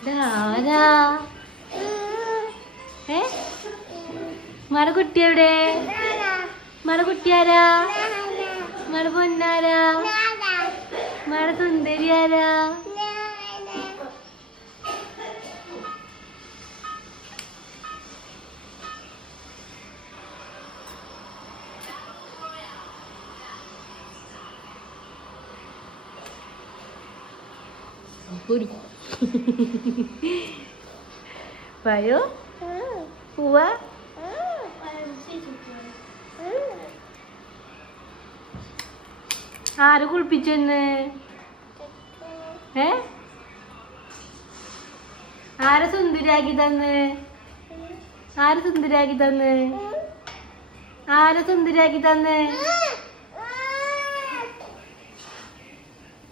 ഇതാരാ? മട കുട്ടി എവിടെ? മട കുട്ടിയാരാ? മട പൊന്നാരാ? മട സുന്ദരിയാരാ? പറയോ പോവാ? ആര് കുളിപ്പിച്ചെന്ന്? ആരെ സുന്ദരിയാക്കി തന്ന്? ആരെ സുന്ദരിയാക്കി തന്ന്? ആരെ സുന്ദരിയാക്കി തന്ന്?